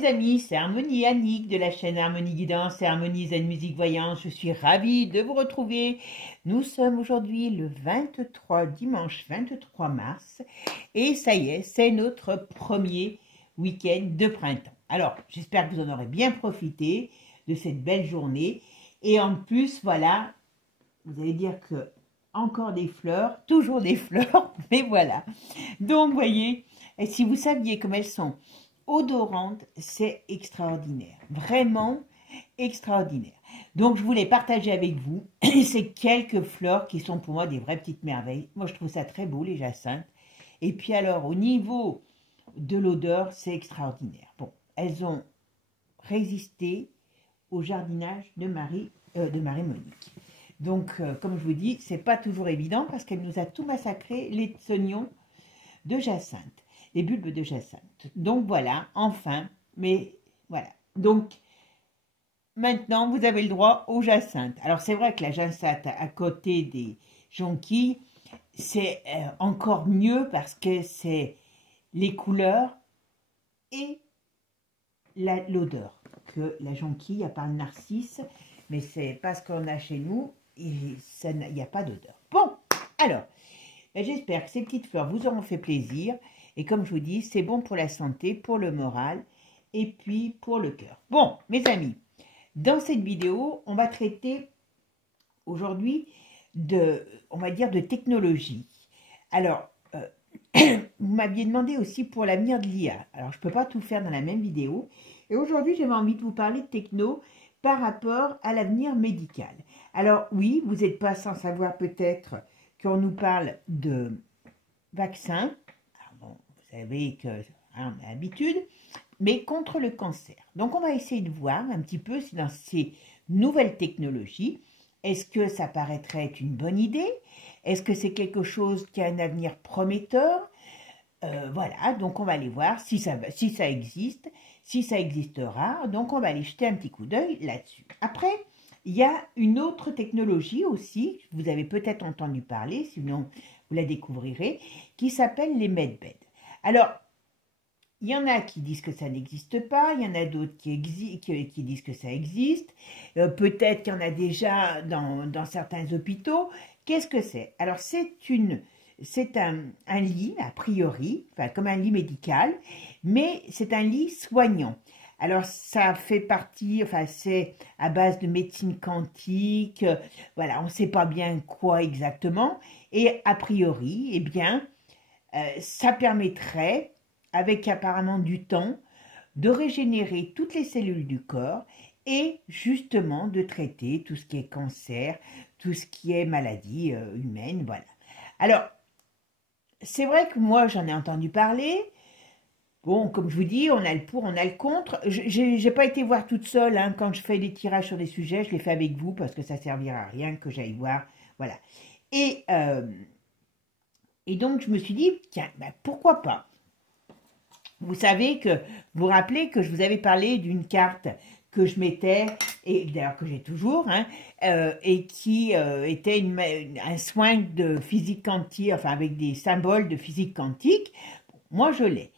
mes amis, c'est Harmonie Annick de la chaîne Harmonie Guidance et Harmonie Zen Musique Voyance. Je suis ravie de vous retrouver. Nous sommes aujourd'hui le dimanche 23 mars et ça y est, c'est notre premier week-end de printemps. Alors, j'espère que vous en aurez bien profité de cette belle journée. Et en plus, voilà, vous allez dire que encore des fleurs, toujours des fleurs, mais voilà. Donc, voyez, et si vous saviez comme elles sont odorantes, c'est extraordinaire, vraiment extraordinaire. Donc, je voulais partager avec vous ces quelques fleurs qui sont pour moi des vraies petites merveilles. Moi, je trouve ça très beau, les jacinthes. Et puis alors, au niveau de l'odeur, c'est extraordinaire. Bon, elles ont résisté au jardinage de Marie-Monique. Donc, comme je vous dis, c'est pas toujours évident parce qu'elle nous a tout massacré, les oignons de jacinthe, les bulbes de jacinthe. Donc voilà, enfin, mais voilà. Donc, maintenant, vous avez le droit aux jacinthes. Alors, c'est vrai que la jacinthe à côté des jonquilles, c'est encore mieux parce que c'est les couleurs et l'odeur que la jonquille, à part le narcisse, mais c'est pas ce qu'on a chez nous, il n'y a pas d'odeur. Bon, alors, j'espère que ces petites fleurs vous auront fait plaisir, et comme je vous dis, c'est bon pour la santé, pour le moral, et puis pour le cœur. Bon, mes amis, dans cette vidéo, on va traiter aujourd'hui on va dire, de technologie. Alors, vous m'aviez demandé aussi pour l'avenir de l'IA. Alors, je ne peux pas tout faire dans la même vidéo. Et aujourd'hui, j'avais envie de vous parler de techno par rapport à l'avenir médical. Alors, oui, vous n'êtes pas sans savoir peut-être qu'on nous parle de vaccins. Alors, bon, vous savez que hein, on a l'habitude, mais contre le cancer. Donc, on va essayer de voir un petit peu si dans ces nouvelles technologies, est-ce que ça paraîtrait être une bonne idée? Est-ce que c'est quelque chose qui a un avenir prometteur? Voilà, donc on va aller voir si ça existe, si ça existera. Donc on va aller jeter un petit coup d'œil là-dessus. Après, il y a une autre technologie aussi, vous avez peut-être entendu parler, sinon vous la découvrirez, qui s'appelle les medbeds. Alors, il y en a qui disent que ça n'existe pas, il y en a d'autres qui disent que ça existe. Peut-être qu'il y en a déjà dans certains hôpitaux. Qu'est-ce que c'est? Alors, c'est un lit, a priori, enfin, comme un lit médical, mais c'est un lit soignant. Alors, ça fait partie, enfin, c'est à base de médecine quantique, voilà, on ne sait pas bien quoi exactement. Et a priori, eh bien, ça permettrait, avec apparemment du temps, de régénérer toutes les cellules du corps et justement de traiter tout ce qui est cancer, tout ce qui est maladie humaine, voilà. Alors, c'est vrai que moi, j'en ai entendu parler. Bon, comme je vous dis, on a le pour, on a le contre. Je n'ai pas été voir toute seule, hein, quand je fais des tirages sur des sujets, je les fais avec vous parce que ça ne servira à rien que j'aille voir, voilà. Et donc, je me suis dit, tiens, ben, pourquoi pas? Vous savez que, vous vous rappelez que je vous avais parlé d'une carte que je mettais, et d'ailleurs que j'ai toujours, hein, et qui était un soin de physique quantique, enfin avec des symboles de physique quantique. Moi, je l'ai.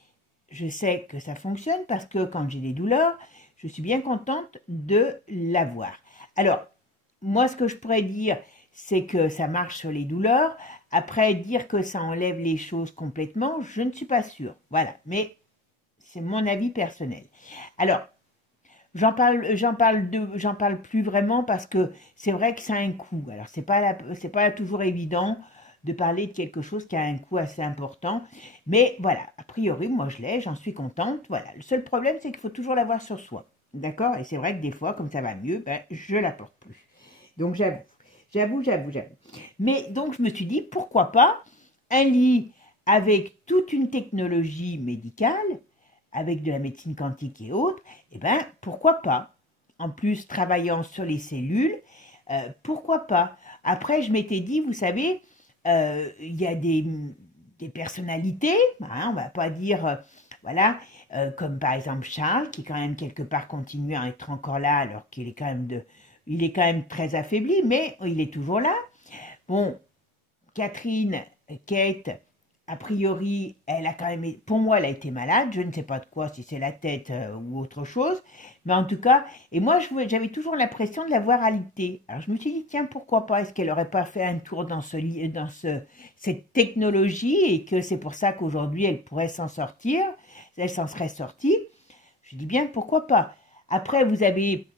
Je sais que ça fonctionne parce que quand j'ai des douleurs, je suis bien contente de l'avoir. Alors, moi, ce que je pourrais dire, c'est que ça marche sur les douleurs. Après, dire que ça enlève les choses complètement, je ne suis pas sûre. Voilà, mais c'est mon avis personnel. Alors, j'en parle plus vraiment parce que c'est vrai que ça a un coût. Alors, c'est pas toujours évident de parler de quelque chose qui a un coût assez important. Mais voilà, a priori, moi je l'ai, j'en suis contente. Voilà, le seul problème, c'est qu'il faut toujours l'avoir sur soi. D'accord? Et c'est vrai que des fois, comme ça va mieux, ben, je la porte plus. Donc, j'avoue. Mais donc, je me suis dit, pourquoi pas un lit avec toute une technologie médicale, avec de la médecine quantique et autres, eh bien, pourquoi pas? En plus, travaillant sur les cellules, pourquoi pas? Après, je m'étais dit, vous savez, il y a des personnalités, hein, on va pas dire, voilà, comme par exemple Charles, qui quand même quelque part continue à être encore là, alors qu'il est il est quand même très affaibli, mais il est toujours là. Bon, Catherine, Kate, a priori, elle a quand même, pour moi, elle a été malade. Je ne sais pas de quoi, si c'est la tête ou autre chose. Mais en tout cas, et moi, j'avais toujours l'impression de la voir alitée. Alors, je me suis dit, tiens, pourquoi pas? Est-ce qu'elle n'aurait pas fait un tour dans cette technologie et que c'est pour ça qu'aujourd'hui, elle pourrait s'en sortir? Elle s'en serait sortie. Je dis bien, pourquoi pas? Après, vous avez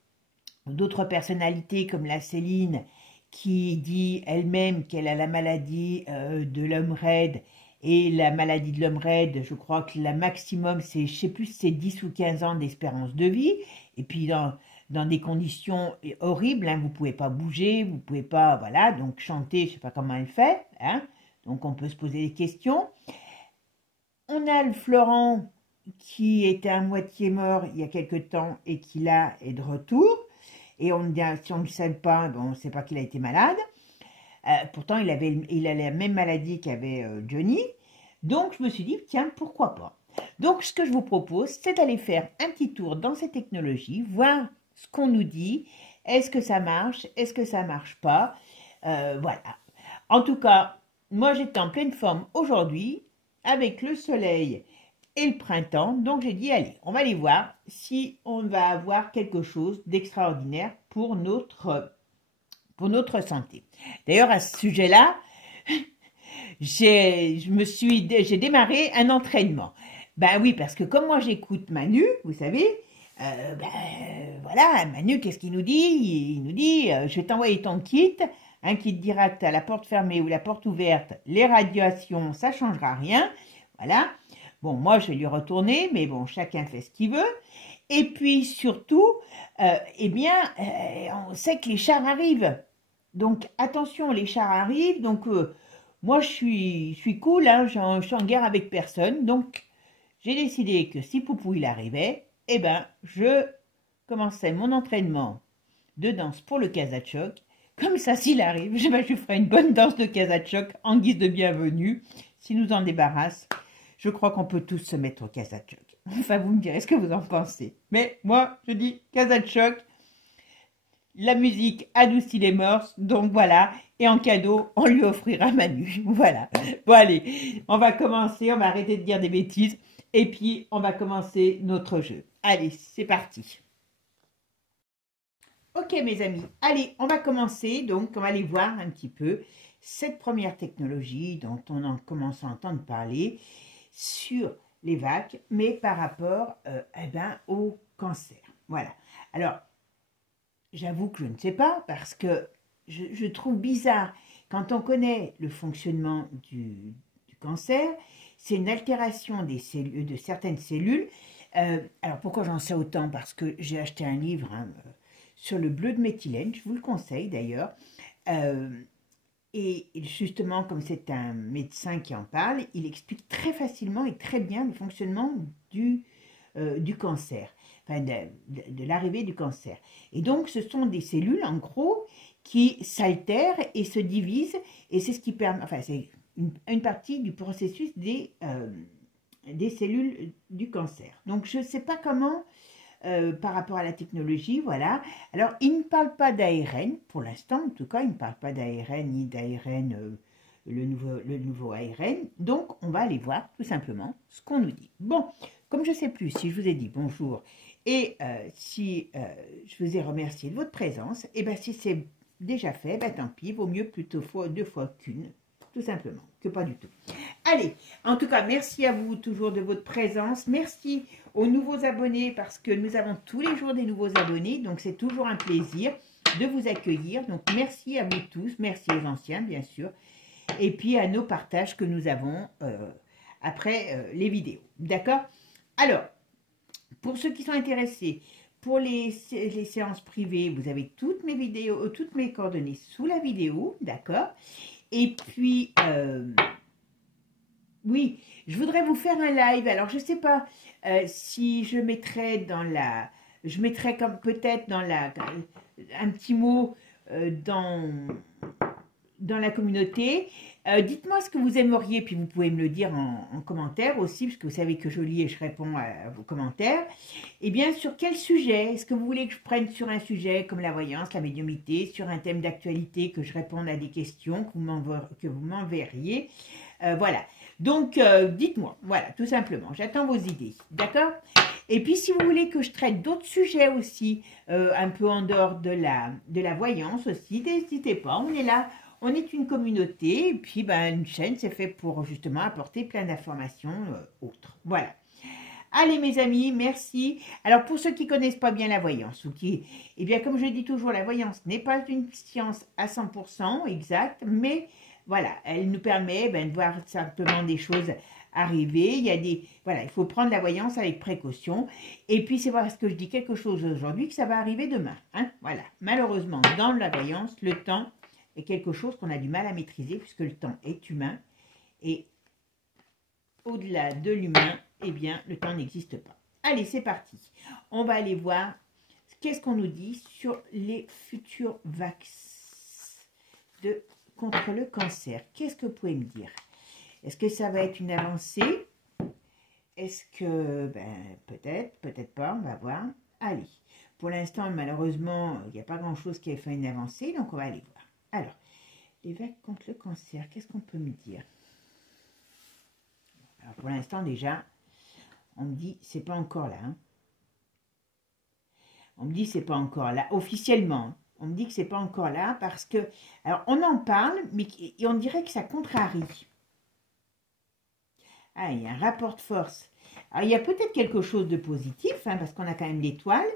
d'autres personnalités comme la Céline qui dit elle-même qu'elle a la maladie de l'homme raide. Et la maladie de l'homme raide, je crois que la maximum, c'est, je sais plus si c'est 10 ou 15 ans d'espérance de vie. Et puis dans des conditions horribles, hein, vous pouvez pas bouger, vous pouvez pas, voilà, donc chanter, je sais pas comment elle fait, hein, donc on peut se poser des questions. On a le Florent qui était à moitié mort il y a quelque temps et qui là est de retour. Et on dit, si on ne le sait pas, bon, on ne sait pas qu'il a été malade. Pourtant, il a la même maladie qu'avait Johnny. Donc, je me suis dit, tiens, pourquoi pas? Donc, ce que je vous propose, c'est d'aller faire un petit tour dans ces technologies, voir ce qu'on nous dit. Est-ce que ça marche? Est-ce que ça marche pas? Voilà. En tout cas, moi, j'étais en pleine forme aujourd'hui, avec le soleil et le printemps. Donc, j'ai dit, allez, on va aller voir si on va avoir quelque chose d'extraordinaire pour notre santé. D'ailleurs, à ce sujet-là, j'ai démarré un entraînement. Ben oui, parce que comme moi j'écoute Manu, vous savez, voilà, Manu, qu'est-ce qu'il nous dit? Il nous dit, je vais t'envoyer ton kit, un kit te dira que tu as la porte fermée ou la porte ouverte, les radiations, ça ne changera rien. Voilà. Bon, moi je vais lui retourner, mais bon, chacun fait ce qu'il veut. Et puis surtout, eh bien, on sait que les chars arrivent. Donc attention, les chars arrivent. Donc moi je suis cool, hein, je suis en guerre avec personne. Donc j'ai décidé que si Poupou il arrivait, eh ben je commençais mon entraînement de danse pour le Kazachok. Comme ça, s'il arrive, je lui ferai une bonne danse de Kazachok en guise de bienvenue. S'il nous en débarrasse, je crois qu'on peut tous se mettre au Kazachok. Enfin, vous me direz ce que vous en pensez. Mais moi, je dis Kazachok. La musique adoucit les mœurs, donc voilà. Et en cadeau, on lui offrira Manu. Voilà. Bon, allez, on va commencer. On va arrêter de dire des bêtises. Et puis, on va commencer notre jeu. Allez, c'est parti. Ok, mes amis. Allez, on va commencer. Donc, on va aller voir un petit peu cette première technologie dont on en commence à entendre parler sur les vagues, mais par rapport au cancer. Voilà. Alors, j'avoue que je ne sais pas parce que je trouve bizarre quand on connaît le fonctionnement du cancer, c'est une altération des cellules, de certaines cellules. Alors pourquoi j'en sais autant? Parce que j'ai acheté un livre sur le bleu de méthylène, je vous le conseille d'ailleurs. Et justement, comme c'est un médecin qui en parle, il explique très facilement et très bien le fonctionnement du cancer, enfin de l'arrivée du cancer. Et donc, ce sont des cellules, en gros, qui s'altèrent et se divisent, et c'est ce qui permet, enfin, c'est une partie du processus des cellules du cancer. Donc, je ne sais pas comment, par rapport à la technologie, voilà. Alors, il ne parle pas d'ARN, pour l'instant, en tout cas, il ne parle pas d'ARN ni d'ARN, le nouveau ARN. Donc, on va aller voir, tout simplement, ce qu'on nous dit. Bon, comme je ne sais plus si je vous ai dit bonjour et si je vous ai remercié de votre présence, et bien si c'est déjà fait, ben tant pis, vaut mieux plutôt deux fois qu'une, tout simplement, que pas du tout. Allez, en tout cas, merci à vous toujours de votre présence. Merci aux nouveaux abonnés parce que nous avons tous les jours des nouveaux abonnés. Donc, c'est toujours un plaisir de vous accueillir. Donc, merci à vous tous. Merci aux anciens, bien sûr. Et puis, à nos partages que nous avons après les vidéos. D'accord? Alors, pour ceux qui sont intéressés, pour les séances privées, vous avez toutes mes vidéos, toutes mes coordonnées sous la vidéo. D'accord? Et puis... oui, je voudrais vous faire un live. Alors, je ne sais pas si je mettrai dans la... Je mettrai comme peut-être dans la... un petit mot dans la communauté. Dites-moi ce que vous aimeriez, puis vous pouvez me le dire en commentaire aussi, parce que vous savez que je lis et je réponds à vos commentaires. Et bien, sur quel sujet? Est-ce que vous voulez que je prenne sur un sujet comme la voyance, la médiumnité, sur un thème d'actualité, que je réponde à des questions que vous m'enverriez? Voilà. Donc, dites-moi, voilà, tout simplement. J'attends vos idées, d'accord? Et puis, si vous voulez que je traite d'autres sujets aussi, un peu en dehors de la voyance aussi, n'hésitez pas, on est là. On est une communauté, et puis ben, une chaîne, c'est fait pour justement apporter plein d'informations autres. Voilà. Allez mes amis, merci. Alors pour ceux qui ne connaissent pas bien la voyance, ou qui, eh bien comme je dis toujours, la voyance n'est pas une science à 100% exacte, mais voilà, elle nous permet ben, de voir simplement des choses arriver. Il y a des, voilà, il faut prendre la voyance avec précaution. Et puis c'est parce que je dis quelque chose aujourd'hui que ça va arriver demain. Hein, voilà, malheureusement, dans la voyance, le temps est quelque chose qu'on a du mal à maîtriser puisque le temps est humain et au-delà de l'humain, eh bien, le temps n'existe pas. Allez, c'est parti. On va aller voir qu'est-ce qu'on nous dit sur les futurs vaccins contre le cancer. Qu'est-ce que vous pouvez me dire? Est-ce que ça va être une avancée? Est-ce que, ben, peut-être, peut-être pas, on va voir. Allez, pour l'instant, malheureusement, il n'y a pas grand-chose qui ait fait une avancée, donc on va aller voir. Alors, les vaccins contre le cancer, qu'est-ce qu'on peut me dire? Alors pour l'instant déjà, on me dit c'est pas encore là. Hein. On me dit c'est pas encore là officiellement. On me dit que c'est pas encore là parce que, alors on en parle, mais on dirait que ça contrarie. Ah, il y a un rapport de force. Alors il y a peut-être quelque chose de positif, hein, parce qu'on a quand même l'étoile.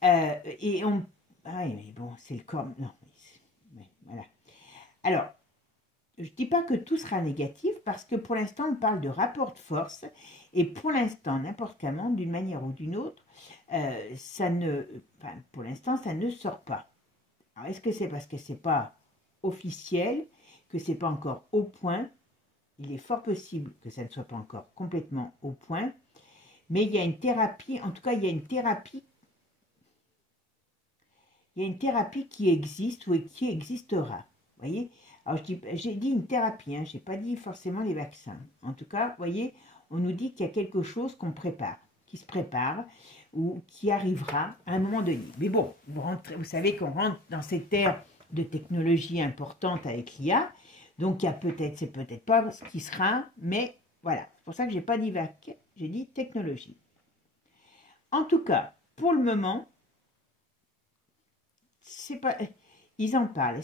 Et on, ah mais bon, c'est le corps. Non, mais voilà. Alors. Je ne dis pas que tout sera négatif parce que pour l'instant, on parle de rapport de force et pour l'instant, n'importe comment, d'une manière ou d'une autre, pour l'instant, ça ne sort pas. Alors, est-ce que c'est parce que ce n'est pas officiel, que ce n'est pas encore au point? Il est fort possible que ça ne soit pas encore complètement au point, mais il y a une thérapie, en tout cas, il y a une thérapie qui existe ou qui existera. Vous voyez? Alors, j'ai dit une thérapie, hein, je n'ai pas dit forcément les vaccins. En tout cas, vous voyez, on nous dit qu'il y a quelque chose qu'on prépare, qui se prépare ou qui arrivera à un moment donné. Mais bon, vous savez qu'on rentre dans cette ère de technologie importante avec l'IA, donc il y a peut-être, c'est peut-être pas ce qui sera, mais voilà. C'est pour ça que je n'ai pas dit vac, j'ai dit technologie. En tout cas, pour le moment, c'est pas, ils en parlent.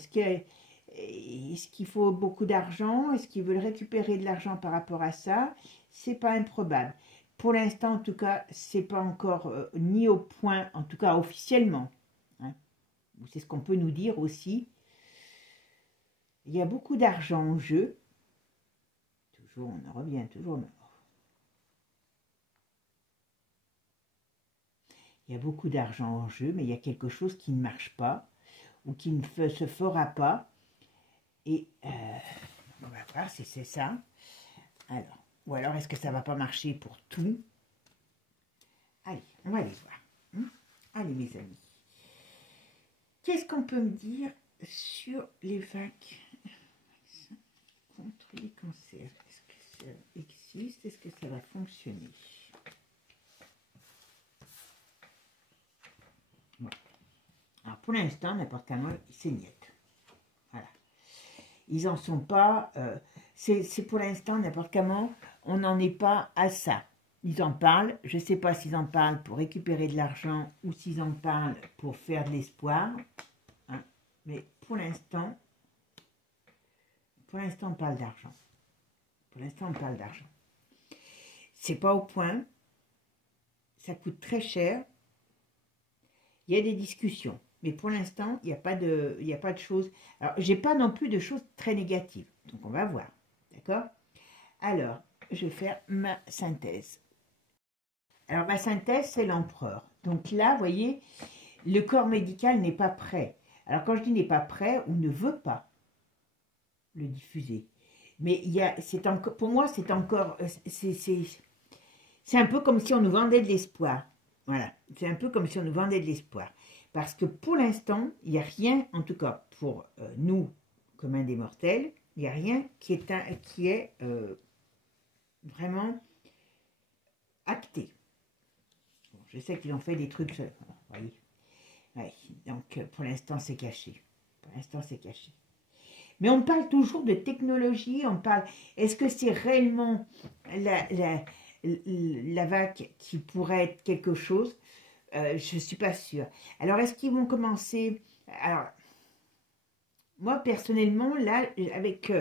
Est-ce qu'il faut beaucoup d'argent? Est-ce qu'ils veulent récupérer de l'argent par rapport à ça? C'est pas improbable. Pour l'instant, en tout cas, c'est pas encore ni au point, en tout cas officiellement. Hein. C'est ce qu'on peut nous dire aussi. Il y a beaucoup d'argent en jeu. Toujours, on en revient toujours. Il y a beaucoup d'argent en jeu, mais il y a quelque chose qui ne marche pas ou qui ne se fera pas. Et on va voir si c'est ça. Alors, ou alors est-ce que ça ne va pas marcher pour tout? Allez, on va aller voir. Allez mes amis. Qu'est-ce qu'on peut me dire sur les vaccins contre les cancers? Est-ce que ça existe? Est-ce que ça va fonctionner? Bon. Alors pour l'instant, n'importe comment, c'est niet. Voilà. Ils n'en sont pas, c'est pour l'instant, n'importe comment, on n'en est pas à ça. Ils en parlent, je ne sais pas s'ils en parlent pour récupérer de l'argent ou s'ils en parlent pour faire de l'espoir. Hein. Mais pour l'instant, on parle d'argent. Pour l'instant, on parle d'argent. C'est pas au point, ça coûte très cher. Il y a des discussions. Mais pour l'instant, il n'y a pas de choses. Alors, j'ai pas non plus de choses très négatives. Donc, on va voir. D'accord? Alors, je vais faire ma synthèse. Alors, ma synthèse, c'est l'empereur. Donc là, vous voyez, le corps médical n'est pas prêt. Alors, quand je dis n'est pas prêt, on ne veut pas le diffuser. Mais pour moi, c'est encore... C'est un peu comme si on nous vendait de l'espoir. Voilà. C'est un peu comme si on nous vendait de l'espoir. Parce que pour l'instant, il n'y a rien, en tout cas pour nous, communs des mortels, il n'y a rien qui est vraiment acté. Bon, je sais qu'ils ont fait des trucs, vous voyez. Ouais, donc pour l'instant, c'est caché. Pour l'instant, c'est caché. Mais on parle toujours de technologie, on parle, est-ce que c'est réellement la vague qui pourrait être quelque chose? Je ne suis pas sûre. Alors, est-ce qu'ils vont commencer? Alors, moi, personnellement, là, avec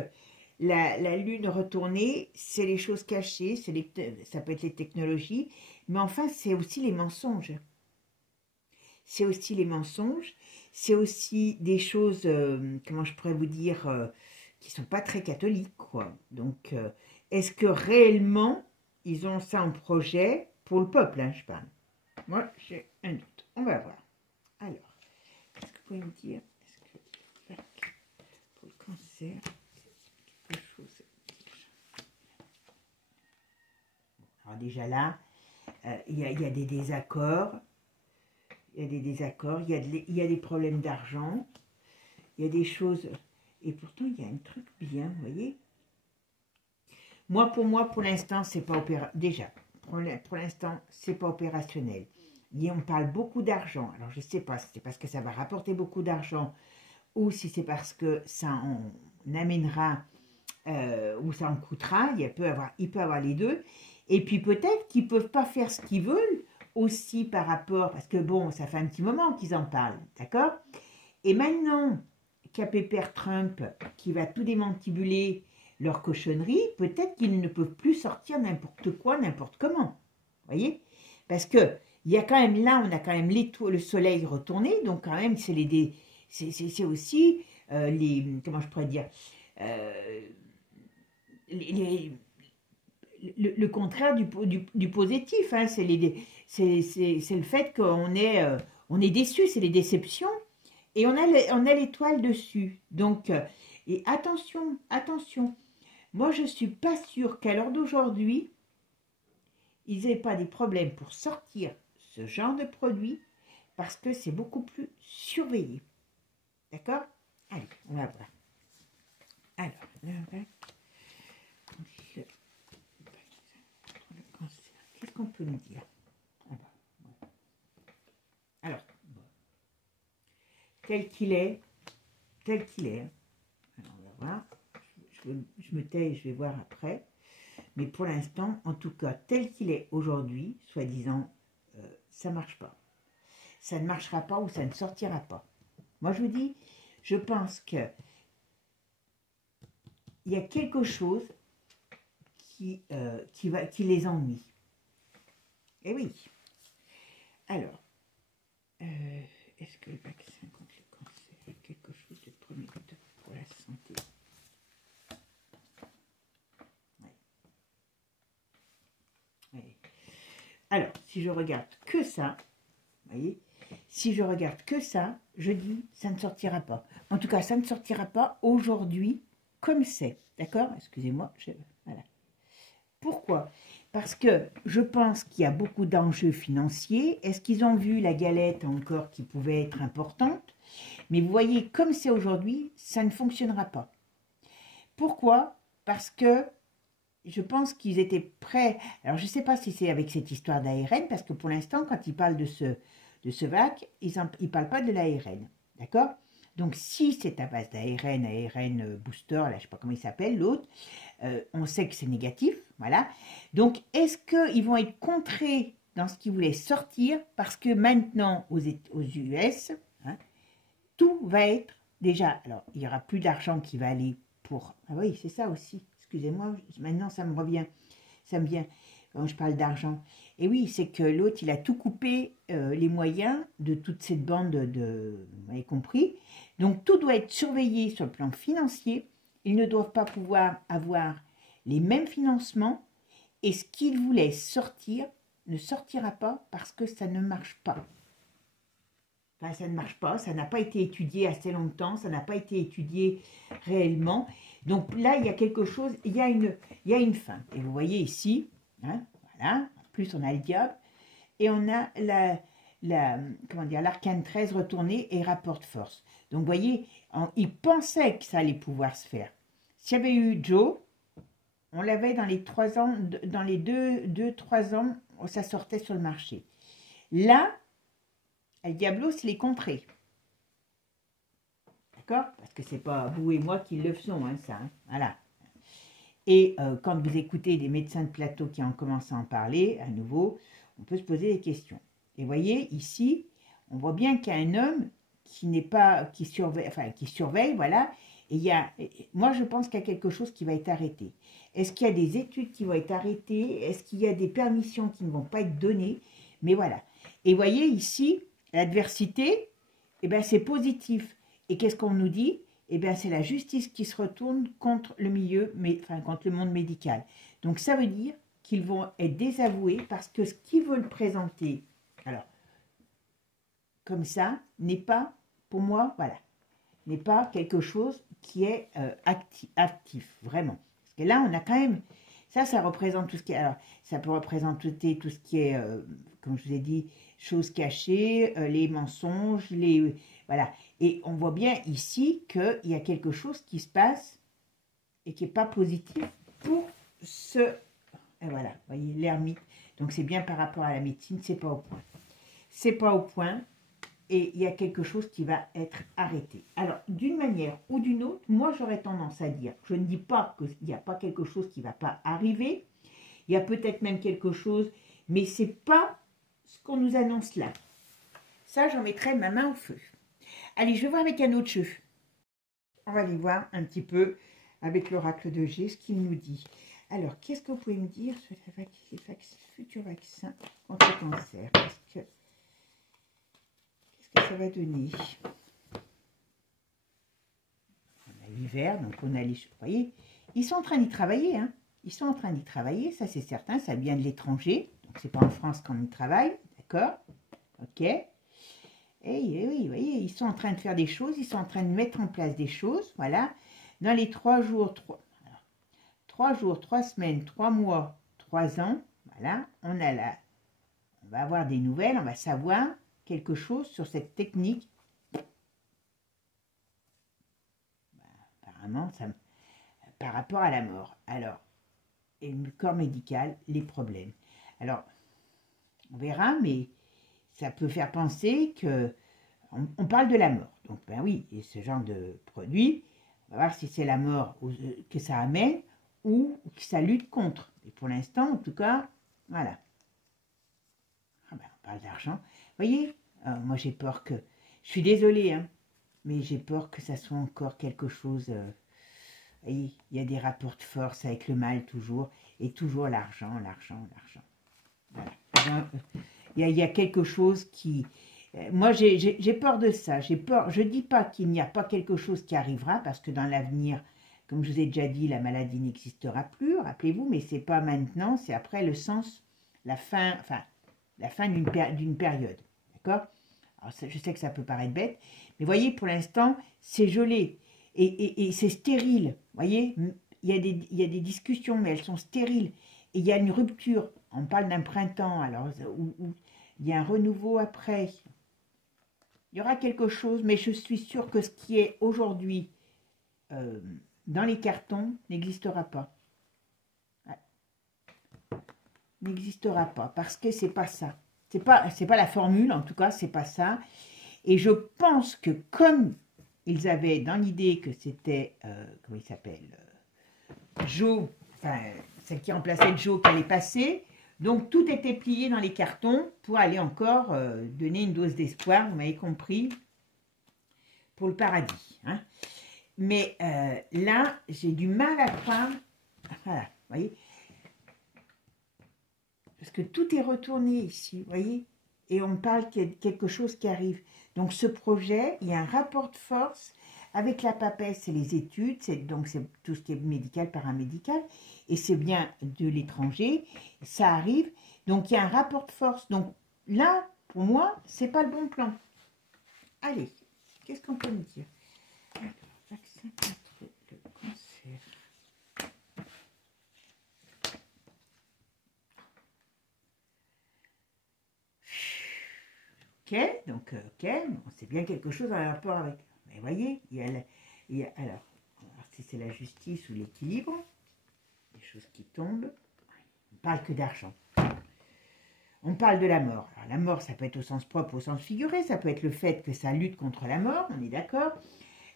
la Lune retournée, c'est les choses cachées, ça peut être les technologies, mais enfin, c'est aussi les mensonges. C'est aussi les mensonges, c'est aussi des choses, comment je pourrais vous dire, qui sont pas très catholiques, quoi. Donc, est-ce que réellement, ils ont ça en projet pour le peuple, hein, je parle. Moi, j'ai un doute. On va voir. Alors, est-ce que vous pouvez me dire, est-ce que pour le cancer, quelque chose... Alors déjà là, il y a des désaccords. Il y a des désaccords, il y a des problèmes d'argent, il y a des choses... Et pourtant, il y a un truc bien, vous voyez. Pour l'instant, c'est pas opérationnel. Déjà, pour l'instant, c'est pas opérationnel. Et on parle beaucoup d'argent. Alors, je sais pas si c'est parce que ça va rapporter beaucoup d'argent ou si c'est parce que ça en amènera ou ça en coûtera. Il peut avoir les deux. Et puis peut-être qu'ils peuvent pas faire ce qu'ils veulent aussi par rapport, parce que bon, ça fait un petit moment qu'ils en parlent, d'accord? Et maintenant qu'il y a Pépère Trump qui va tout démantibuler leur cochonnerie, peut-être qu'ils ne peuvent plus sortir n'importe quoi, n'importe comment. Vous voyez? Parce que il y a quand même là, on a quand même le soleil retourné, donc quand même, c'est aussi comment je pourrais dire, les, le contraire du positif, hein, c'est le fait qu'on est, on est déçu, c'est les déceptions, et on a l'étoile dessus. Donc, et attention, attention, moi je ne suis pas sûre qu'à l'heure d'aujourd'hui, ils n'aient pas des problèmes pour sortir ce genre de produit, parce que c'est beaucoup plus surveillé. D'accord? Allez, on va voir. Alors, qu'est-ce qu'on peut nous dire? Alors, tel qu'il est. Alors, on va voir. Je me tais et je vais voir après. Mais pour l'instant, en tout cas, tel qu'il est aujourd'hui, soi-disant, ça ne marche pas. Ça ne marchera pas ou ça ne sortira pas. Moi, je vous dis, je pense que il y a quelque chose qui les ennuie. Eh oui. Alors, est-ce que le vaccin contre le cancer est quelque chose de prometteur pour la santé? Ouais. Ouais. Alors, si je regarde que ça, vous voyez, si je regarde que ça, je dis, ça ne sortira pas. En tout cas, ça ne sortira pas aujourd'hui comme c'est. D'accord? Excusez-moi. Voilà. Pourquoi? Parce que je pense qu'il y a beaucoup d'enjeux financiers. Est-ce qu'ils ont vu la galette encore qui pouvait être importante? Mais vous voyez, comme c'est aujourd'hui, ça ne fonctionnera pas. Pourquoi? Parce que je pense qu'ils étaient prêts. Alors, je ne sais pas si c'est avec cette histoire d'ARN, parce que pour l'instant, quand ils parlent de ce vac, ils ne parlent pas de l'ARN. D'accord? Donc, si c'est à base d'ARN, ARN booster, là, je ne sais pas comment il s'appelle, l'autre, on sait que c'est négatif, voilà. Donc, est-ce qu'ils vont être contrés dans ce qu'ils voulaient sortir, parce que maintenant, aux US, hein, tout va être déjà, alors, il n'y aura plus d'argent qui va aller pour... Ah oui, c'est ça aussi, excusez-moi, maintenant ça me revient, ça me vient, quand je parle d'argent. Et oui, c'est que l'autre, il a tout coupé les moyens de toute cette bande vous avez compris. Donc, tout doit être surveillé sur le plan financier. Ils ne doivent pas pouvoir avoir les mêmes financements. Et ce qu'ils voulaient sortir ne sortira pas parce que ça ne marche pas. Enfin, ça ne marche pas, ça n'a pas été étudié assez longtemps, ça n'a pas été étudié réellement. Donc là, il y a quelque chose, il y a une fin. Et vous voyez ici, hein, voilà, en plus on a le diable, et on a l'arcane 13 retourné et rapport de force. Donc vous voyez, ils pensaient que ça allait pouvoir se faire. S'il y avait eu Joe, on l'avait dans les 3 ans, dans les 2-3 ans, ça sortait sur le marché. Là, El Diablo, c'est les contrées. d'accord? Parce que c'est pas vous et moi qui le faisons, hein, ça, hein, voilà. Et quand vous écoutez des médecins de plateau qui ont commencé à en parler, à nouveau, on peut se poser des questions. Et voyez, ici, on voit bien qu'il y a un homme qui n'est pas, qui surveille, voilà. Et moi, je pense qu'il y a quelque chose qui va être arrêté. Est-ce qu'il y a des études qui vont être arrêtées? Est-ce qu'il y a des permissions qui ne vont pas être données? Mais voilà. Et voyez ici, l'adversité, eh ben, c'est positif. Et qu'est-ce qu'on nous dit? Eh bien, c'est la justice qui se retourne contre le milieu, contre le monde médical. Donc, ça veut dire qu'ils vont être désavoués parce que ce qu'ils veulent présenter, alors, comme ça, n'est pas, pour moi, voilà, n'est pas quelque chose qui est actif, vraiment. Parce que là, on a quand même, ça représente tout ce qui est, alors, ça peut représenter tout ce qui est, comme je vous ai dit, choses cachées, les mensonges, voilà. Et on voit bien ici qu'il y a quelque chose qui se passe et qui n'est pas positif pour et voilà, vous voyez, l'ermite. Donc c'est bien par rapport à la médecine, c'est pas au point. C'est pas au point et il y a quelque chose qui va être arrêté. Alors, d'une manière ou d'une autre, moi j'aurais tendance à dire, je ne dis pas qu'il n'y a pas quelque chose qui ne va pas arriver, il y a peut-être même quelque chose, mais ce n'est pas ce qu'on nous annonce là. Ça, j'en mettrai ma main au feu. Allez, je vais voir avec un autre jeu. On va aller voir un petit peu avec l'oracle de G ce qu'il nous dit. Alors, qu'est-ce que vous pouvez me dire sur les futurs vaccins contre le cancer? Qu'est-ce que ça va donner? On a l'hiver, donc on a les... Vous voyez, ils sont en train d'y travailler, hein. Ils sont en train d'y travailler, ça c'est certain, ça vient de l'étranger. Donc, c'est pas en France qu'on y travaille, d'accord? Ok. Et oui, vous voyez, ils sont en train de faire des choses, ils sont en train de mettre en place des choses, voilà. Dans les 3 jours, 3 jours, 3 semaines, 3 mois, 3 ans, voilà, on va avoir des nouvelles, on va savoir quelque chose sur cette technique. Apparemment, par rapport à la mort. Alors, et le corps médical, les problèmes. Alors, on verra, mais ça peut faire penser que on parle de la mort. Donc, ben oui, et ce genre de produit, on va voir si c'est la mort que ça amène ou que ça lutte contre. Et pour l'instant, en tout cas, voilà. Ah ben, on parle d'argent. Vous voyez, moi j'ai peur que... Je suis désolée, hein, mais j'ai peur que ça soit encore quelque chose... il y a des rapports de force avec le mal toujours, et toujours l'argent. Voilà. Il y a quelque chose qui... Moi, j'ai peur de ça. J'ai peur. Je ne dis pas qu'il n'y a pas quelque chose qui arrivera, parce que dans l'avenir, comme je vous ai déjà dit, la maladie n'existera plus, rappelez-vous, mais ce n'est pas maintenant, c'est après le sens, la fin d'une période. D'accord? Alors, je sais que ça peut paraître bête, mais voyez, pour l'instant, c'est gelé. Et c'est stérile. Vous voyez, il y a des discussions, mais elles sont stériles. Et il y a une rupture. On parle d'un printemps, alors, où il y a un renouveau après. Il y aura quelque chose, mais je suis sûre que ce qui est aujourd'hui dans les cartons n'existera pas. Ouais. N'existera pas, parce que c'est pas ça. C'est pas la formule, en tout cas, c'est pas ça. Et je pense que comme ils avaient dans l'idée que c'était, comment il s'appelle, Joe, enfin, celle qui remplaçait Joe qui allait passer, donc tout était plié dans les cartons pour aller encore donner une dose d'espoir, vous m'avez compris, pour le paradis. Hein. Mais là, j'ai du mal à croire, voilà, vous voyez, parce que tout est retourné ici, vous voyez, et on parle qu'il y a quelque chose qui arrive. Donc ce projet, il y a un rapport de force avec la papesse et les études, donc c'est tout ce qui est médical, paramédical, et c'est bien de l'étranger, ça arrive, donc il y a un rapport de force. Donc là, pour moi, c'est pas le bon plan. Allez, qu'est-ce qu'on peut me dire? Alors, vaccin contre le cancer. Ok, donc ok, bon, c'est bien quelque chose en rapport avec... Mais vous voyez, alors, on va voir si c'est la justice ou l'équilibre, des choses qui tombent. On ne parle que d'argent. On parle de la mort. Alors, la mort, ça peut être au sens propre, au sens figuré, ça peut être le fait que ça lutte contre la mort, on est d'accord.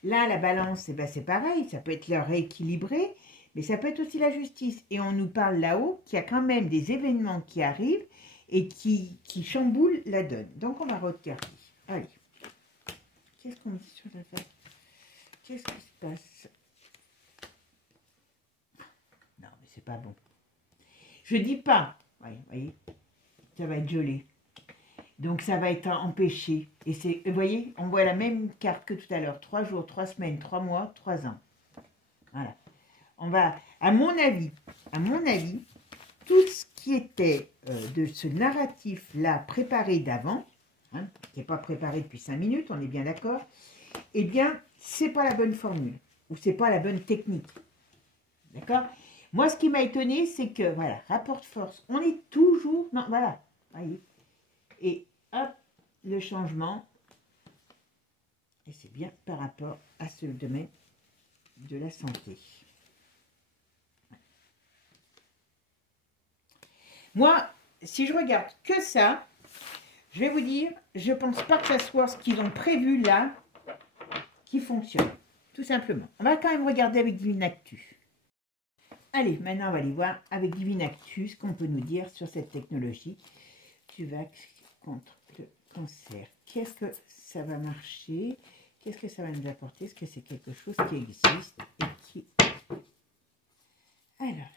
Là, la balance, eh ben, c'est pareil, ça peut être le rééquilibré, mais ça peut être aussi la justice. Et on nous parle là-haut qu'il y a quand même des événements qui arrivent et qui chamboulent la donne. Donc, on va regarder. Allez. Qu'est-ce qu'on dit sur la vague? Qu'est-ce qui se passe? Non, mais c'est pas bon. Je dis pas. Oui, voyez, ça va être gelé. Donc, ça va être empêché. Et c'est, vous voyez, on voit la même carte que tout à l'heure. 3 jours, 3 semaines, 3 mois, 3 ans. Voilà. On va, à mon avis, tout ce qui était de ce narratif-là préparé d'avant, hein, qui n'est pas préparé depuis 5 minutes, on est bien d'accord, eh bien, c'est pas la bonne formule, ou c'est pas la bonne technique. D'accord? Moi, ce qui m'a étonné, c'est que, voilà, rapport de force, on est toujours, non, voilà, voyez, et hop, le changement, et c'est bien par rapport à ce domaine de la santé. Moi, si je regarde que ça, je vais vous dire, je ne pense pas que ça soit ce qu'ils ont prévu là qui fonctionne. Tout simplement. On va quand même regarder avec Divinactu. Allez, maintenant on va aller voir avec Divinactu ce qu'on peut nous dire sur cette technologie du vaccin contre le cancer. Qu'est-ce que ça va marcher? Qu'est-ce que ça va nous apporter? Est-ce que c'est quelque chose qui existe et qui... Alors,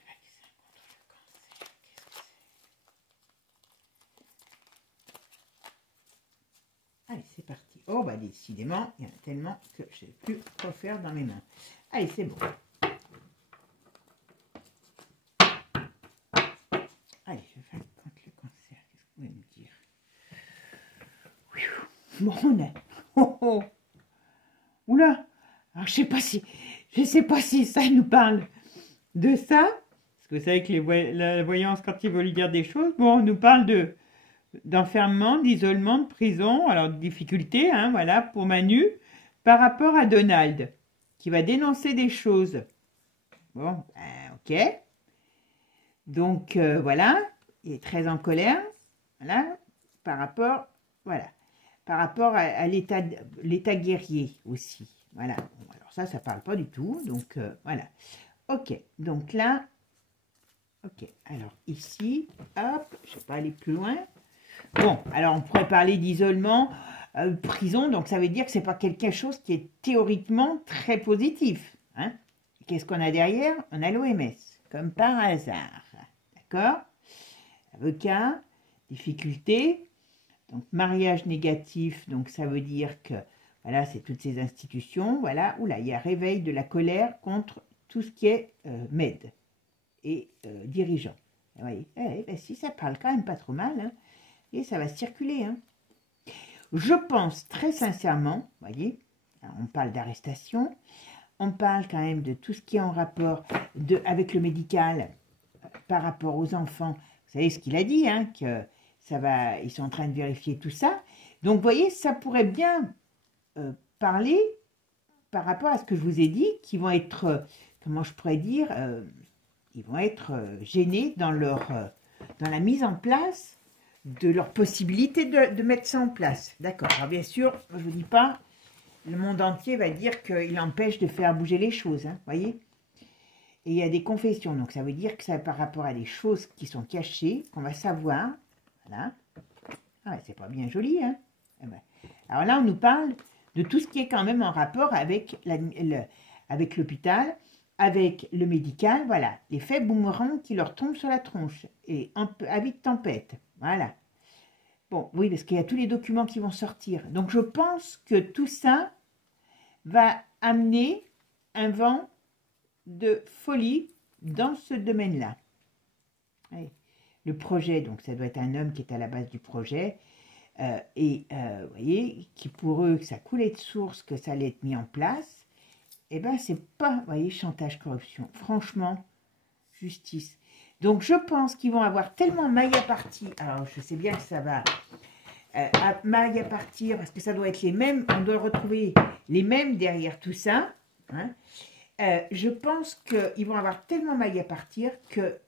allez, c'est parti. Oh, bah décidément, il y en a tellement que je ne sais plus quoi faire dans mes mains. Allez, c'est bon. Allez, je vais contre le cancer. Qu'est-ce que vous pouvez me dire? Bon, on a... Oh, oh. Oula. Alors, je sais pas si ça nous parle de ça. Parce que vous savez que la voyance, quand ils veulent dire des choses, bon, on nous parle d'enfermement, d'isolement, de prison, alors de difficulté, hein, voilà, pour Manu, par rapport à Donald, qui va dénoncer des choses. Bon, ok. Donc, voilà, il est très en colère, voilà, par rapport, voilà, par rapport à l'état guerrier aussi, voilà. Bon, alors ça parle pas du tout, donc, voilà. Ok, donc là, ok, alors ici, hop, je ne vais pas aller plus loin. Bon, alors on pourrait parler d'isolement, prison, donc ça veut dire que ce n'est pas quelque chose qui est théoriquement très positif. Hein. Qu'est-ce qu'on a derrière? On a l'OMS, comme par hasard. D'accord? Avocat, difficulté, donc mariage négatif, donc ça veut dire que, voilà, c'est toutes ces institutions, voilà, oula, il y a réveil de la colère contre tout ce qui est med et dirigeant. Vous voyez, ben, si ça parle quand même pas trop mal, hein. Et ça va circuler. Hein. Je pense très sincèrement, vous voyez, on parle d'arrestation, on parle quand même de tout ce qui est en rapport avec le médical par rapport aux enfants. Vous savez ce qu'il a dit, hein, que ça va, ils sont en train de vérifier tout ça. Donc, vous voyez, ça pourrait bien parler par rapport à ce que je vous ai dit, qui vont être, comment je pourrais dire, ils vont être gênés dans la mise en place de leur possibilité de mettre ça en place. D'accord. Alors bien sûr, je ne vous dis pas, le monde entier va dire qu'il empêche de faire bouger les choses. Hein, voyez. Et il y a des confessions. Donc ça veut dire que c'est par rapport à des choses qui sont cachées, qu'on va savoir. Voilà. Ah ouais, c'est pas bien joli. Hein. Alors là, on nous parle de tout ce qui est quand même en rapport avec l'hôpital, avec le médical. Voilà. L'effet boomerang qui leur tombe sur la tronche. Et avis de tempête. Voilà. Bon, oui, parce qu'il y a tous les documents qui vont sortir. Donc, je pense que tout ça va amener un vent de folie dans ce domaine-là. Le projet, donc ça doit être un homme qui est à la base du projet. Vous voyez, qui pour eux, que ça coulait de source, que ça allait être mis en place. Eh bien, c'est pas, vous voyez, chantage, corruption. Franchement, justice. Donc, je pense qu'ils vont avoir tellement maille à partir. Alors, je sais bien que ça va maille à partir, parce que ça doit être les mêmes. On doit retrouver les mêmes derrière tout ça. Hein. Je pense qu'ils vont avoir tellement maille à partir que,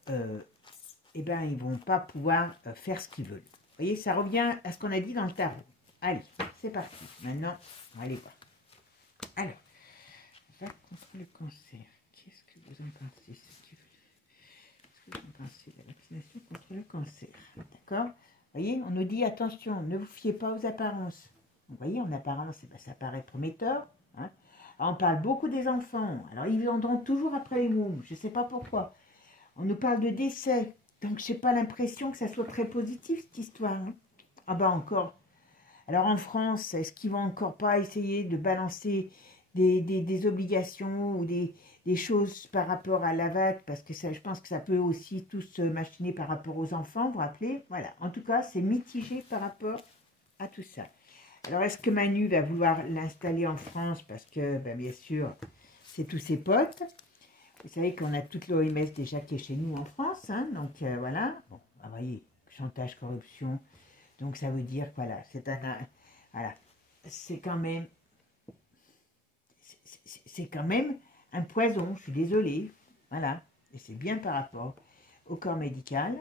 eh ben, ils ne vont pas pouvoir faire ce qu'ils veulent. Vous voyez, ça revient à ce qu'on a dit dans le tarot. Allez, c'est parti. Maintenant, on va aller voir. Alors, va contre le cancer. Qu'est-ce que vous en pensez? Qu'est-ce que vous en pensez de la vaccination contre le cancer? D'accord? Vous voyez, on nous dit attention, ne vous fiez pas aux apparences. Vous voyez, en apparence, ben, ça paraît prometteur. Hein. Alors, on parle beaucoup des enfants. Alors, ils viendront toujours après les mômes. Je ne sais pas pourquoi. On nous parle de décès. Donc, je n'ai pas l'impression que ça soit très positif, cette histoire. Hein. Ah ben, encore. Alors, en France, est-ce qu'ils vont encore pas essayer de balancer des obligations ou des choses par rapport à la vague? Parce que ça, je pense que ça peut aussi tout se machiner par rapport aux enfants, vous vous rappelez? Voilà. En tout cas, c'est mitigé par rapport à tout ça. Alors, est-ce que Manu va vouloir l'installer en France? Parce que, ben, bien sûr, c'est tous ses potes. Vous savez qu'on a toute l'OMS déjà qui est chez nous en France. Hein, donc, voilà. Bon, vous voyez, chantage, corruption. Donc, ça veut dire que, voilà, voilà, c'est quand même... C'est quand même un poison, je suis désolée. Voilà. Et c'est bien par rapport au corps médical.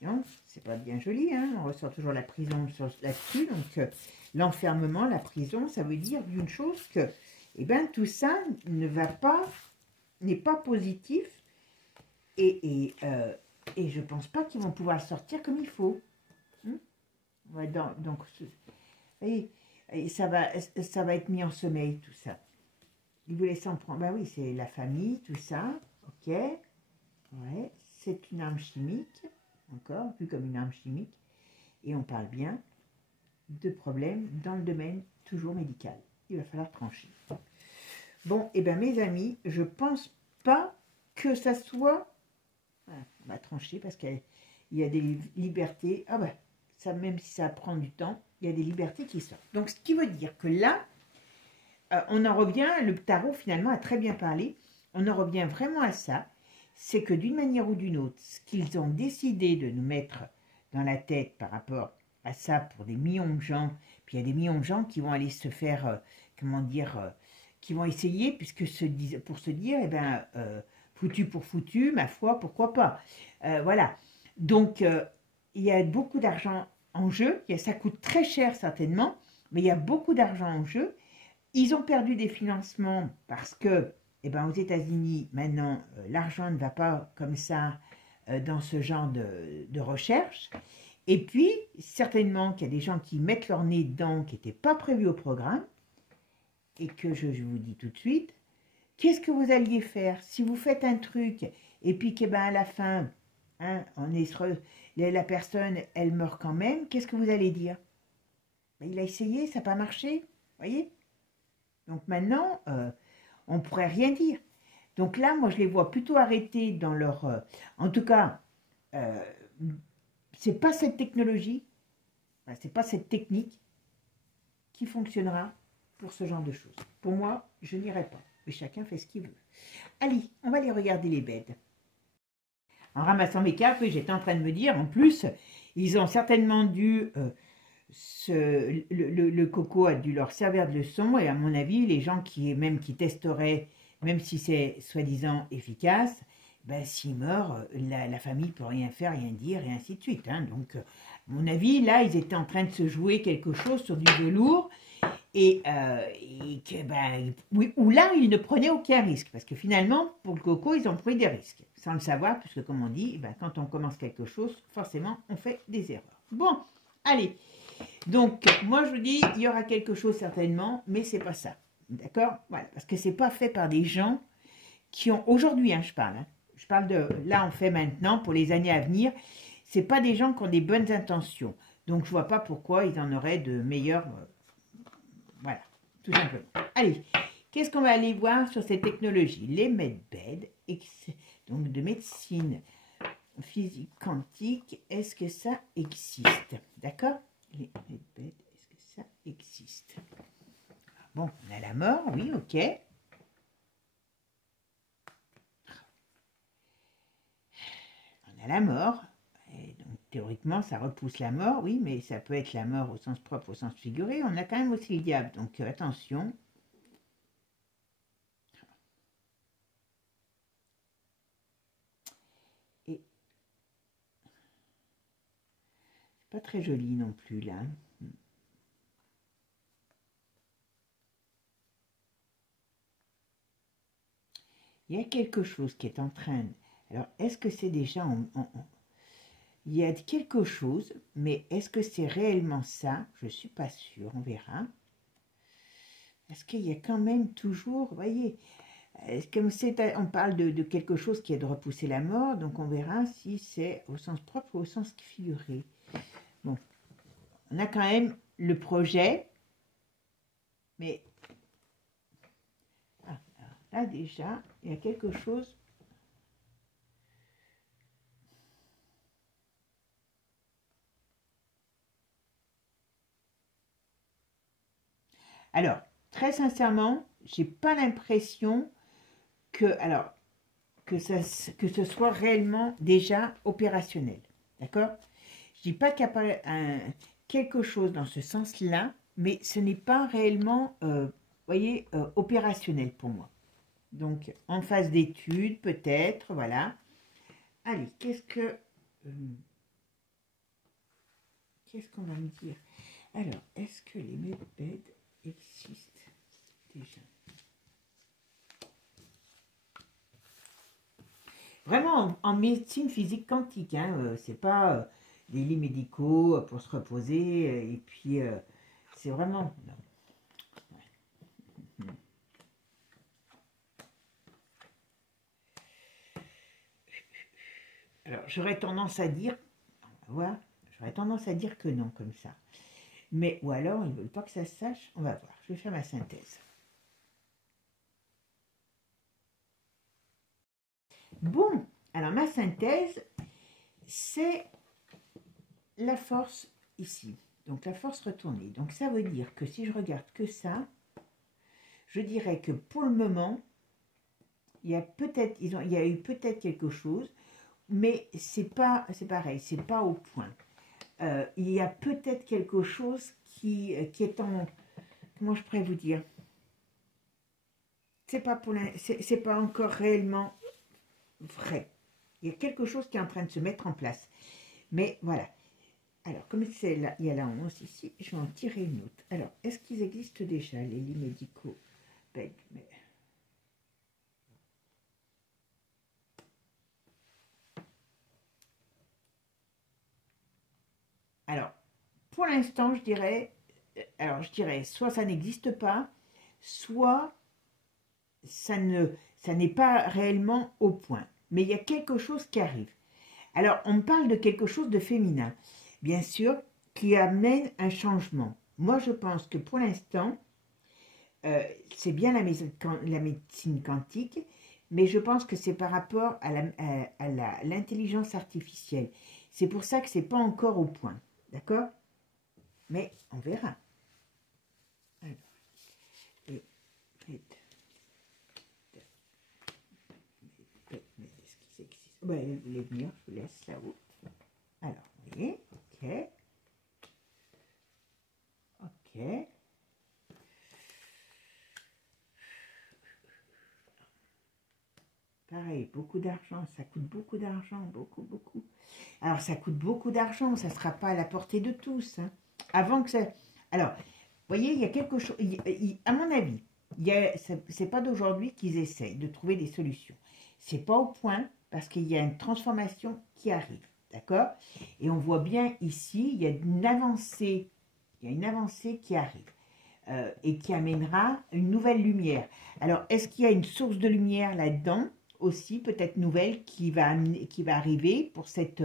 Non, c'est pas bien joli, hein. On ressort toujours la prison là-dessus. Donc, l'enfermement, la prison, ça veut dire d'une chose que, eh ben, tout ça n'est pas positif. Et je pense pas qu'ils vont pouvoir le sortir comme il faut. Ouais, donc, et ça va être mis en sommeil, tout ça. Il voulait s'en prendre. Bah oui, c'est la famille, tout ça. Ok. Ouais. C'est une arme chimique. Encore, vu comme une arme chimique. Et on parle bien de problèmes dans le domaine toujours médical. Il va falloir trancher. Bon, et bien mes amis, je pense pas que ça soit... Voilà, on va trancher parce qu'il y a des libertés. Ah ben, ça, même si ça prend du temps, il y a des libertés qui sortent. Donc, ce qui veut dire que là, on en revient, le tarot finalement a très bien parlé, on en revient vraiment à ça, c'est que d'une manière ou d'une autre, ce qu'ils ont décidé de nous mettre dans la tête par rapport à ça pour des millions de gens, puis il y a des millions de gens qui vont aller se faire, comment dire, qui vont essayer, puisque pour se dire, eh ben, foutu pour foutu, ma foi, pourquoi pas. Voilà, donc il y a beaucoup d'argent en jeu, ça coûte très cher certainement, mais il y a beaucoup d'argent en jeu. Ils ont perdu des financements parce que, eh ben, aux États-Unis, maintenant, l'argent ne va pas comme ça dans ce genre de recherche. Et puis, certainement qu'il y a des gens qui mettent leur nez dedans, qui n'étaient pas prévus au programme, et que je vous dis tout de suite, qu'est-ce que vous alliez faire si vous faites un truc, et puis qu'à ben, à la fin, hein, la personne, elle meurt quand même, qu'est-ce que vous allez dire? Ben, il a essayé, ça n'a pas marché, vous voyez? Donc maintenant, on ne pourrait rien dire. Donc là, moi, je les vois plutôt arrêtés dans leur... en tout cas, c'est pas cette technologie, c'est pas cette technique qui fonctionnera pour ce genre de choses. Pour moi, je n'irai pas. Mais chacun fait ce qu'il veut. Allez, on va aller regarder les bêtes. En ramassant mes cartes, oui, j'étais en train de me dire, en plus, ils ont certainement dû... le coco a dû leur servir de leçon, et à mon avis, les gens qui testeraient, même si c'est soi-disant efficace, ben, s'ils meurent, la famille ne peut rien faire, rien dire, et ainsi de suite. Hein. Donc, à mon avis, là, ils étaient en train de se jouer quelque chose sur du velours, et que, ben, oui, ou là, ils ne prenaient aucun risque, parce que finalement, pour le coco, ils ont pris des risques, sans le savoir, puisque comme on dit, ben, quand on commence quelque chose, forcément, on fait des erreurs. Bon, allez. Donc, moi, je vous dis, il y aura quelque chose certainement, mais c'est pas ça. D'accord? Voilà, parce que c'est pas fait par des gens qui ont... Aujourd'hui, hein, je parle. Hein, je parle de... Là, on fait maintenant, pour les années à venir. C'est pas des gens qui ont des bonnes intentions. Donc, je vois pas pourquoi ils en auraient de meilleurs... voilà, tout simplement. Allez, qu'est-ce qu'on va aller voir sur ces technologies? Les medbed, donc de médecine physique quantique, est-ce que ça existe? D'accord? Les medbed, est-ce que ça existe? Bon, on a la mort, oui, ok. On a la mort. Et donc, théoriquement, ça repousse la mort, oui, mais ça peut être la mort au sens propre, au sens figuré. On a quand même aussi le diable, donc attention. Et c'est pas très joli non plus, là. il y a quelque chose qui est en train... Alors, est-ce que c'est déjà il y a quelque chose, mais est-ce que c'est réellement ça? Je ne suis pas sûre, on verra. Parce qu'il y a quand même toujours, vous voyez, comme on parle de quelque chose qui est de repousser la mort, donc on verra si c'est au sens propre ou au sens figuré. Bon, on a quand même le projet, mais là déjà, il y a quelque chose. Alors, très sincèrement, j'ai pas l'impression que, que ce soit réellement déjà opérationnel. D'accord? Je dis pas qu'il n'y a pas quelque chose dans ce sens-là, mais ce n'est pas réellement, voyez, opérationnel pour moi. Donc, en phase d'étude, peut-être, voilà. Allez, qu'est-ce qu'on va me dire? Alors, est-ce que les medbeds existent déjà? Vraiment en médecine physique quantique, hein, c'est pas des lits médicaux pour se reposer, et puis c'est vraiment... Non. Ouais. Alors, j'aurais tendance à dire, on va voir, j'aurais tendance à dire que non, comme ça. Mais, ou alors, ils ne veulent pas que ça se sache, on va voir. Je vais faire ma synthèse. Bon, alors ma synthèse, c'est la force ici. Donc la force retournée. Donc ça veut dire que si je regarde que ça, je dirais que pour le moment, il y a peut-être, il y a eu peut-être quelque chose, mais c'est pareil, c'est pas au point. Il y a peut-être quelque chose qui est en, comment je pourrais vous dire, c'est pas encore réellement vrai. Il y a quelque chose qui est en train de se mettre en place. Mais voilà. Alors, comme c'est là, il y a la 11 ici, je vais en tirer une autre. Alors, est-ce qu'ils existent déjà, les lits médicaux? Alors, pour l'instant, je dirais, soit ça n'existe pas, soit ça n'est pas réellement au point. Mais il y a quelque chose qui arrive. Alors, on parle de quelque chose de féminin, bien sûr, qui amène un changement. Moi, je pense que pour l'instant, c'est bien la médecine quantique, mais je pense que c'est par rapport à l'intelligence artificielle. C'est pour ça que ce n'est pas encore au point. D'accord? Mais on verra. Alors, les venir, je vous laisse là-haut. Alors, vous voyez, ok. Ok. Pareil, beaucoup d'argent, ça coûte beaucoup d'argent, beaucoup, beaucoup. Alors, ça coûte beaucoup d'argent, ça ne sera pas à la portée de tous. Hein. Avant que ça... Alors, vous voyez, il y a quelque chose... à mon avis, c'est pas d'aujourd'hui qu'ils essayent de trouver des solutions. C'est pas au point, parce qu'il y a une transformation qui arrive. D'accord? Et on voit bien ici, il y a une avancée qui arrive. Et qui amènera une nouvelle lumière. Alors, est-ce qu'il y a une source de lumière là-dedans aussi, peut-être nouvelle, qui va arriver pour cette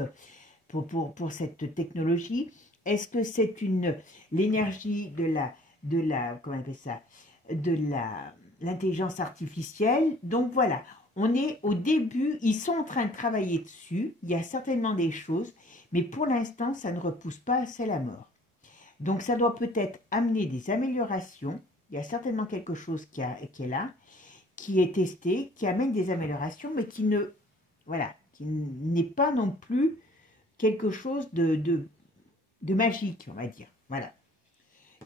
technologie? Est-ce que c'est l'énergie comment on appelle ça, l'intelligence artificielle? Donc voilà, on est au début, ils sont en train de travailler dessus, il y a certainement des choses, mais pour l'instant, ça ne repousse pas assez la mort. Donc ça doit peut-être amener des améliorations, il y a certainement quelque chose qui est là, qui est testé, qui amène des améliorations, mais qui n'est pas non plus quelque chose de magique, on va dire. Voilà.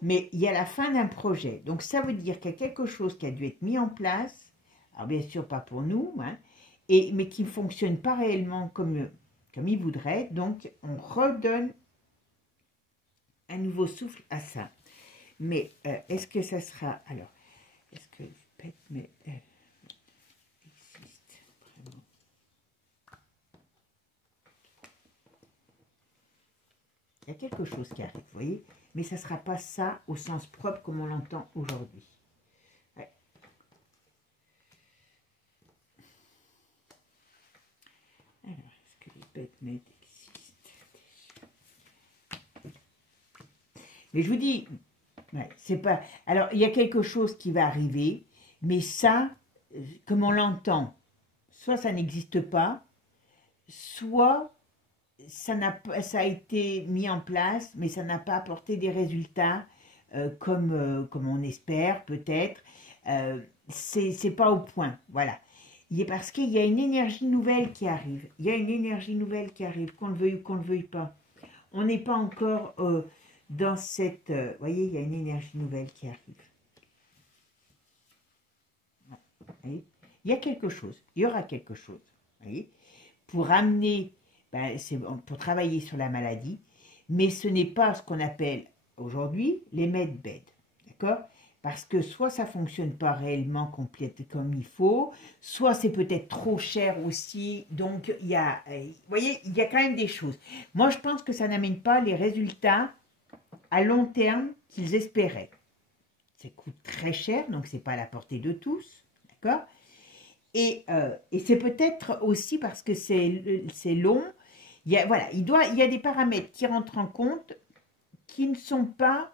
Mais il y a la fin d'un projet. Donc ça veut dire qu'il y a quelque chose qui a dû être mis en place, alors bien sûr pas pour nous, hein, mais qui ne fonctionne pas réellement comme il voudrait. Donc on redonne un nouveau souffle à ça. Mais est-ce que ça sera... Alors, est-ce que... Mais, existe Il y a quelque chose qui arrive, vous voyez. Mais ça ne sera pas ça au sens propre comme on l'entend aujourd'hui. Ouais. Alors, est-ce que les bêtes m'aident existent? Mais je vous dis, ouais, c'est pas... Alors, il y a quelque chose qui va arriver, mais ça, comme on l'entend, soit ça n'existe pas, soit ça a été mis en place, mais ça n'a pas apporté des résultats comme on espère, peut-être. C'est pas au point, voilà. Parce qu'il y a une énergie nouvelle qui arrive. Il y a une énergie nouvelle qui arrive, qu'on le veuille ou qu'on ne le veuille pas. On n'est pas encore dans cette... vous voyez, il y a une énergie nouvelle qui arrive. Voyez, il y a quelque chose, il y aura quelque chose. Voyez, pour amener, ben, pour travailler sur la maladie, mais ce n'est pas ce qu'on appelle aujourd'hui les med-bed, d'accord? Parce que soit ça ne fonctionne pas réellement complètement comme il faut, soit c'est peut-être trop cher aussi, donc il y a, vous voyez, il y a quand même des choses. Moi, je pense que ça n'amène pas les résultats à long terme qu'ils espéraient. Ça coûte très cher, donc ce n'est pas à la portée de tous, d'accord? Et c'est peut-être aussi parce que c'est long. Voilà, il y a des paramètres qui rentrent en compte qui ne sont pas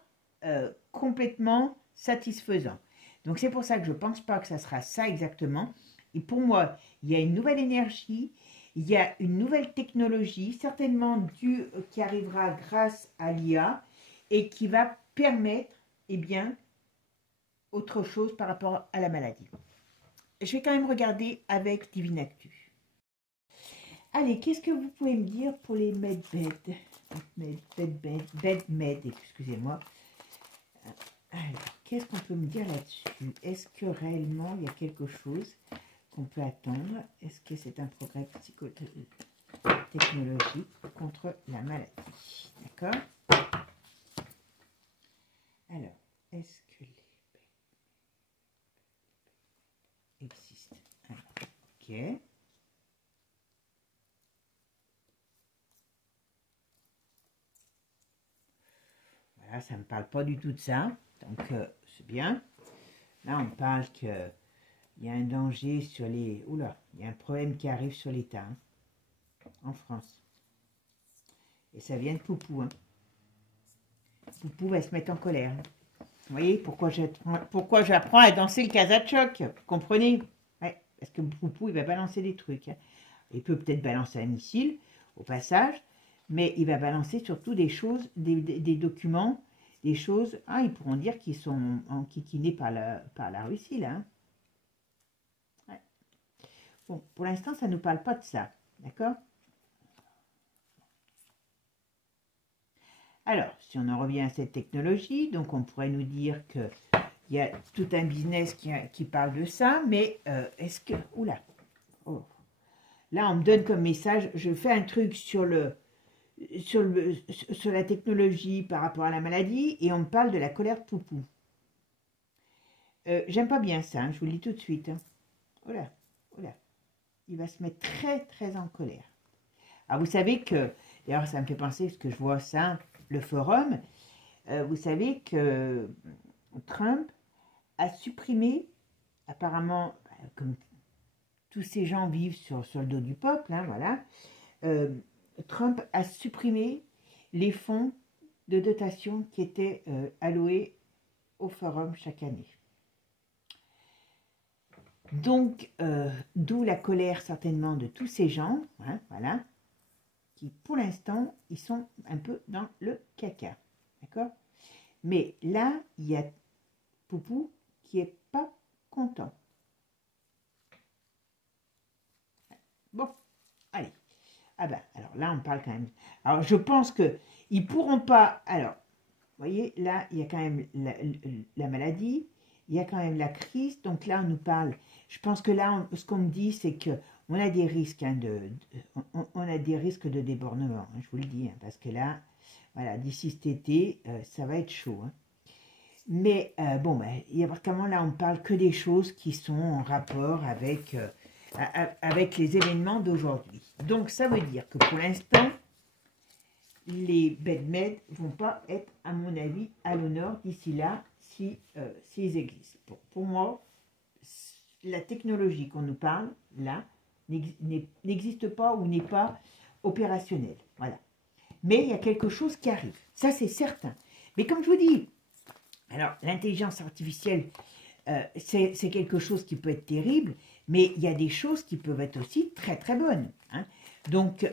complètement satisfaisants. Donc c'est pour ça que je ne pense pas que ça sera ça exactement. Et pour moi, il y a une nouvelle énergie, il y a une nouvelle technologie, certainement qui arrivera grâce à l'IA et qui va permettre, eh bien, autre chose par rapport à la maladie. Je vais quand même regarder avec Divine Actu. Allez, qu'est-ce que vous pouvez me dire pour les med-bed, excusez-moi. Alors, qu'est-ce qu'on peut me dire là-dessus? Est-ce que réellement il y a quelque chose qu'on peut attendre? Est-ce que c'est un progrès technologique contre la maladie? D'accord? Alors, est-ce que les existent? Alors, ok. Voilà, ça ne me parle pas du tout de ça. Donc, c'est bien. Là, on parle qu'il y a un danger sur les... Oula, il y a un problème qui arrive sur l'État, hein, en France. Et ça vient de Poupou. Hein. Poupou va se mettre en colère. Vous voyez pourquoi j'apprends à danser le Kazachok? Vous comprenez? Ouais, parce que Poupou, il va balancer des trucs. Hein. Il peut peut-être balancer un missile, au passage, mais il va balancer surtout des choses, des documents, des choses, ah, ils pourront dire qu'ils sont enquiquinés par la Russie, là. Hein. Ouais. Bon, pour l'instant, ça ne nous parle pas de ça, d'accord? Alors, si on en revient à cette technologie, donc on pourrait nous dire qu'il y a tout un business qui parle de ça, mais est-ce que... Oula, oh. Là, on me donne comme message, je fais un truc sur la technologie par rapport à la maladie et on me parle de la colère de Poupou. J'aime pas bien ça, hein, je vous le dis tout de suite. Hein. Oh là, il va se mettre très très en colère. Alors vous savez que, d'ailleurs ça me fait penser, parce que je vois ça, le forum, vous savez que Trump a supprimé, apparemment, comme tous ces gens vivent sur le dos du peuple, hein, voilà, Trump a supprimé les fonds de dotation qui étaient alloués au forum chaque année. Donc, d'où la colère certainement de tous ces gens, hein, voilà, qui pour l'instant, ils sont un peu dans le caca, d'accord? Mais là, il y a Poupou qui n'est pas content. Bon, allez. Ah ben, alors là, on parle quand même. Alors, je pense qu'ils ne pourront pas... Alors, vous voyez, là, il y a quand même la maladie, il y a quand même la crise. Donc là, on nous parle... Je pense que là, ce qu'on me dit, c'est qu'on a des risques, hein, on a des risques de débordement, hein, je vous le dis, hein, parce que là, voilà, d'ici cet été, ça va être chaud. Hein. Mais bon, ben, il y a vraiment là, on ne parle que des choses qui sont en rapport avec les événements d'aujourd'hui. Donc, ça veut dire que pour l'instant, les bed-med vont pas être, à mon avis, à l'honneur d'ici là, si, s'ils existent. Pour moi, la technologie qu'on nous parle, là, n'existe pas ou n'est pas opérationnelle. Voilà. Mais il y a quelque chose qui arrive. Ça, c'est certain. Mais comme je vous dis, alors, l'intelligence artificielle, c'est quelque chose qui peut être terrible, mais il y a des choses qui peuvent être aussi très, très bonnes. Hein. Donc,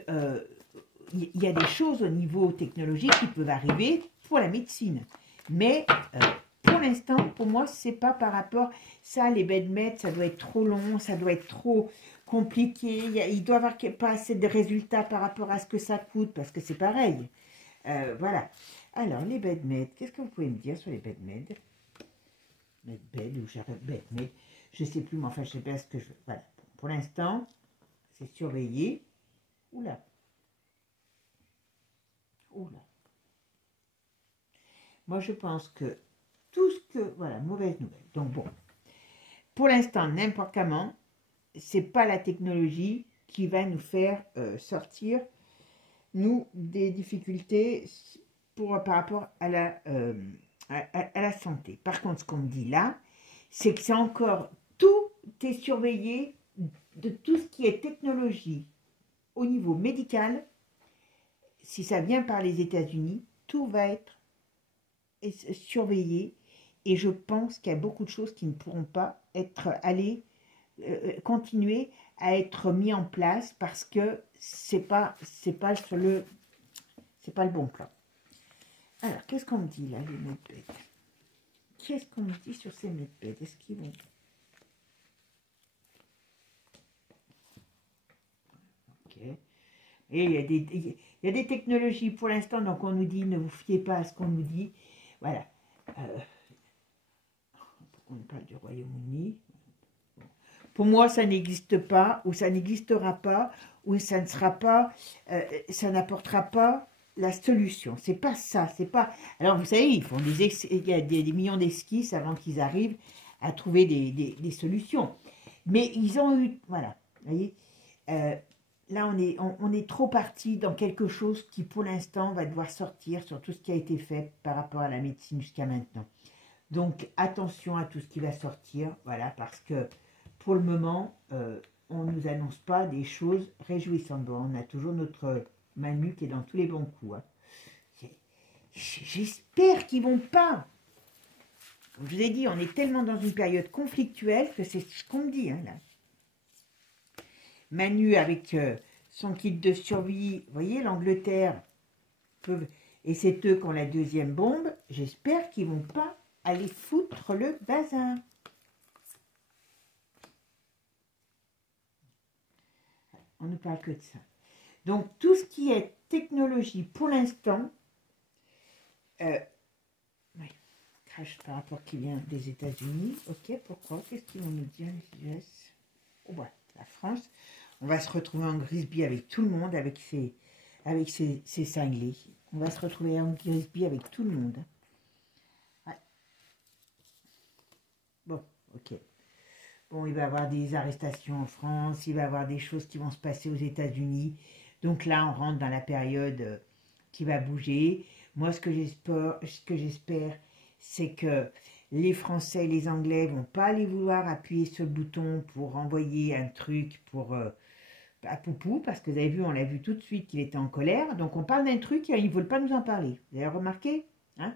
il y a des choses au niveau technologique qui peuvent arriver pour la médecine. Mais pour l'instant, pour moi, c'est pas par rapport... Ça, les bed-med, ça doit être trop long, ça doit être trop compliqué. Il doit y avoir pas assez de résultats par rapport à ce que ça coûte, parce que c'est pareil. Voilà. Alors, les bed-med, qu'est-ce que vous pouvez me dire sur les bed-med? Med-bed ou bed-med, je ne sais plus, mais enfin, je sais pas ce que je veux. Voilà. Pour l'instant, c'est surveillé. Oula. Oula. Moi, je pense que tout ce que... Voilà, mauvaise nouvelle. Donc, bon. Pour l'instant, n'importe comment, c'est pas la technologie qui va nous faire sortir, nous, des difficultés par rapport à la santé. Par contre, ce qu'on me dit là, c'est que c'est encore... Tout est surveillé de tout ce qui est technologie au niveau médical. Si ça vient par les États-Unis, tout va être surveillé. Et je pense qu'il y a beaucoup de choses qui ne pourront pas être continuer à être mis en place parce que c'est pas le bon plan. Alors, qu'est-ce qu'on me dit là, les medbeds? Qu'est-ce qu'on me dit sur ces medbeds? Est-ce qu'ils vont... Ok. Et il y a des technologies pour l'instant, donc on nous dit, ne vous fiez pas à ce qu'on nous dit. Voilà. On parle du Royaume-Uni. Pour moi, ça n'existe pas, ou ça n'existera pas, ou ça ne sera pas, ça n'apportera pas la solution. C'est pas ça, c'est pas... Alors, vous savez, il y a des millions d'esquisses avant qu'ils arrivent à trouver des solutions. Mais ils ont eu... Voilà, vous voyez, là, on est trop parti dans quelque chose qui, pour l'instant, va devoir sortir sur tout ce qui a été fait par rapport à la médecine jusqu'à maintenant. Donc, attention à tout ce qui va sortir, voilà, parce que pour le moment, on ne nous annonce pas des choses réjouissantes. Bon, on a toujours notre Manu qui est dans tous les bons coups. Hein. J'espère qu'ils ne vont pas. Comme je vous ai dit, on est tellement dans une période conflictuelle que c'est ce qu'on me dit. Hein, là. Manu avec son kit de survie, vous voyez, l'Angleterre, et c'est eux qui ont la deuxième bombe. J'espère qu'ils ne vont pas aller foutre le bazar. On ne parle que de ça. Donc, tout ce qui est technologie, pour l'instant, oui, crash par rapport qui vient des États-Unis. Ok, pourquoi? Qu'est-ce qu'ils vont nous dire, les US? Oh, bah, la France. On va se retrouver en Grisby avec tout le monde, avec ses cinglés. On va se retrouver en Grisby avec tout le monde. Ouais. Bon, ok. Bon, il va y avoir des arrestations en France, il va y avoir des choses qui vont se passer aux États-Unis. Donc là, on rentre dans la période qui va bouger. Moi, ce que j'espère, c'est que les Français et les Anglais vont pas aller vouloir appuyer sur le bouton pour envoyer un truc pour à Poupou, parce que vous avez vu, on l'a vu tout de suite qu'il était en colère. Donc on parle d'un truc et ils ne veulent pas nous en parler. Vous avez remarqué, hein?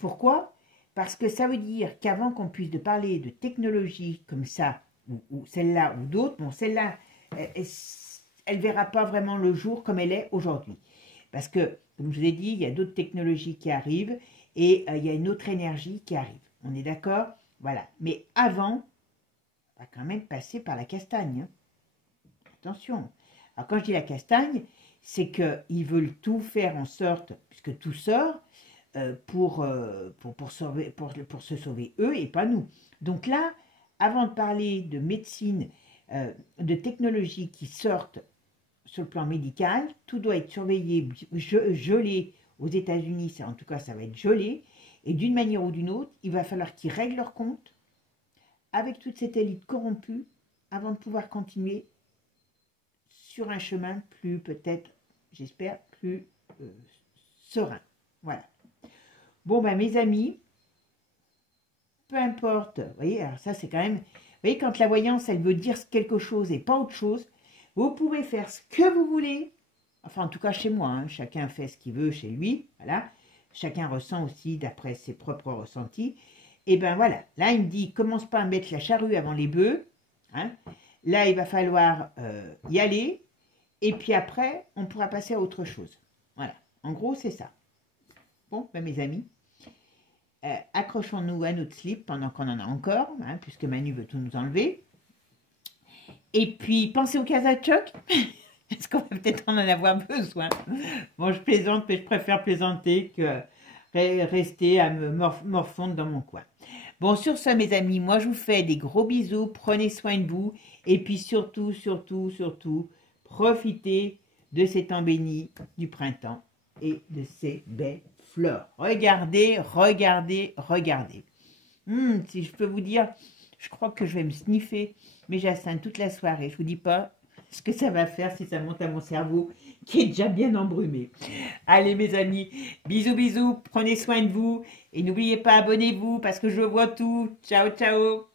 Pourquoi? Parce que ça veut dire qu'avant qu'on puisse parler de technologie comme ça, ou celle-là, ou d'autres, bon, celle-là, elle ne verra pas vraiment le jour comme elle est aujourd'hui. Parce que, comme je vous ai dit, il y a d'autres technologies qui arrivent et il y a une autre énergie qui arrive. On est d'accord? Voilà. Mais avant, on va quand même passer par la castagne. Hein. Attention. Alors quand je dis la castagne, c'est qu'ils veulent tout faire en sorte, puisque tout sort, pour se sauver eux et pas nous. Donc là, avant de parler de médecine, de technologies qui sortent sur le plan médical, tout doit être surveillé, gelé aux États-Unis, en tout cas ça va être gelé, et d'une manière ou d'une autre, il va falloir qu'ils règlent leur compte avec toute cette élite corrompue avant de pouvoir continuer sur un chemin plus, peut-être, j'espère, plus serein. Voilà. Bon, ben, mes amis, peu importe, vous voyez, alors ça c'est quand même, vous voyez, quand la voyance, elle veut dire quelque chose et pas autre chose, vous pouvez faire ce que vous voulez, enfin en tout cas chez moi, hein, chacun fait ce qu'il veut chez lui, voilà, chacun ressent aussi d'après ses propres ressentis, et ben voilà, là il me dit, commence pas à mettre la charrue avant les bœufs, hein, là il va falloir y aller, et puis après, on pourra passer à autre chose, voilà, en gros c'est ça. Bon, ben, mes amis, accrochons-nous à notre slip pendant qu'on en a encore, hein, puisque Manu veut tout nous enlever. Et puis, pensez au Kazachok, parce qu'on va peut-être en avoir besoin. Bon, je plaisante, mais je préfère plaisanter que rester à me morfondre dans mon coin. Bon, sur ce, mes amis, moi, je vous fais des gros bisous. Prenez soin de vous. Et puis, surtout, surtout, surtout, profitez de ces temps bénis du printemps et de ces belles fleurs. Regardez, regardez, regardez. Si je peux vous dire, je crois que je vais me sniffer mes jacinthes toute la soirée. Je vous dis pas ce que ça va faire si ça monte à mon cerveau qui est déjà bien embrumé. Allez mes amis, bisous bisous, prenez soin de vous et n'oubliez pas, abonnez-vous parce que je vois tout. Ciao ciao.